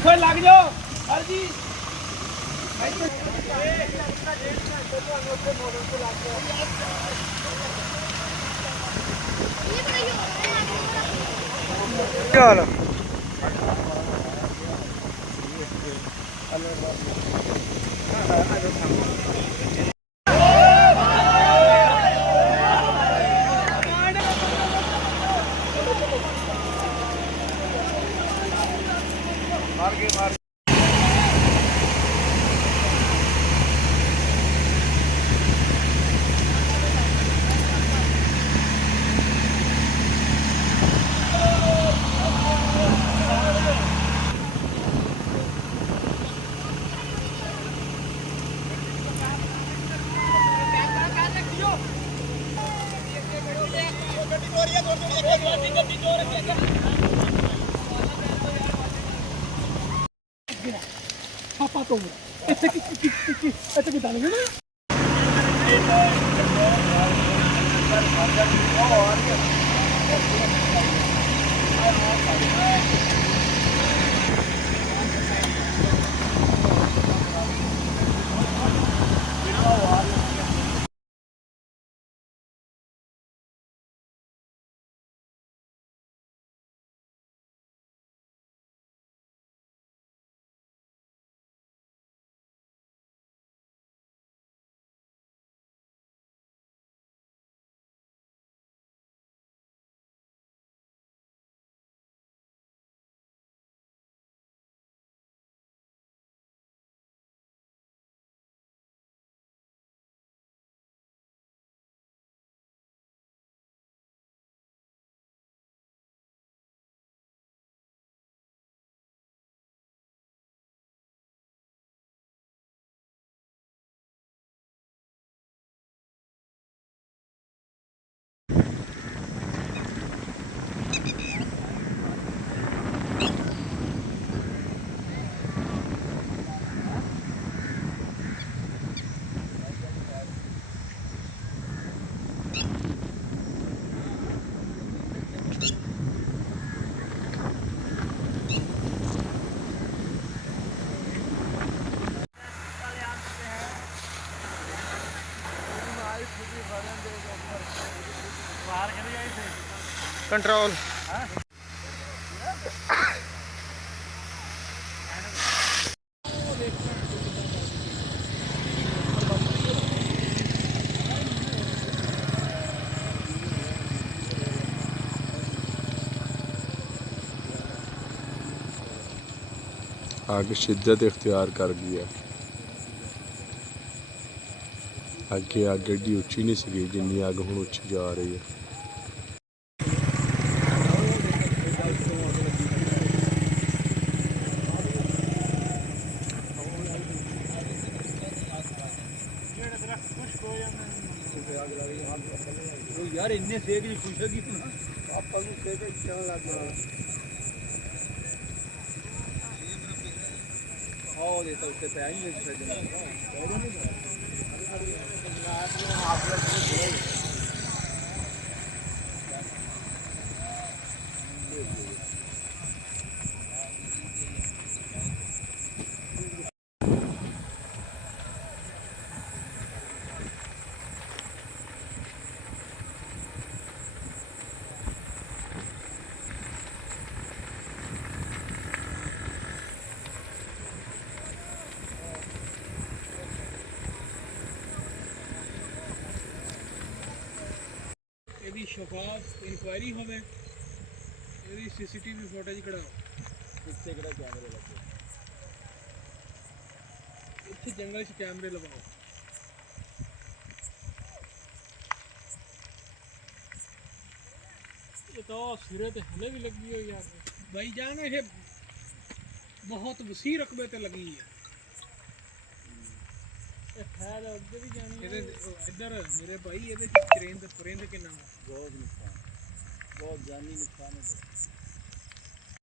देखो लग जाओ हर जी चल मार Apa tuh? Itu kita lagi nih. Control आग शिद्दत इख्तियार कर गया। अगे अग एडी उच्ची नहीं सी जिन्नी अग हुण उच्ची जा रही है। यार इन्ने सेक जी खुश होगी आपा भी सेक चलने लग गया आओ देता उससे पे आएंगे ਇਹਦੀ ਸ਼ਫਾਫ ਇਨਕੁਆਇਰੀ ਹੋਵੇ ਇਹਦੀ ਸੀਸੀਟੀਵੀ ਫੁਟੇਜ ਕਢਾਓ ਕਿੱਥੇ ਕਿਹੜਾ ਕੈਮਰੇ ਲੱਗੇ ਇੱਥੇ ਜੰਗਲ 'ਚ ਕੈਮਰੇ ਲਵਾਓ ਇਹ ਤਾਂ ਸਿਰੇ ਤੇ ਹਲੇ ਵੀ ਲੱਗੀ ਹੋਈ ਆ ਬਾਈ ਜਾਨ ਇਹ ਬਹੁਤ ਵਸੀ ਰਕਬੇ ਤੇ ਲੱਗੀ ਹੈ खैर अगे भी जानी इधर मेरे भाई ये चरेंद परिंद किन्ना बहुत नुकसान बहुत जानी नुकसान है।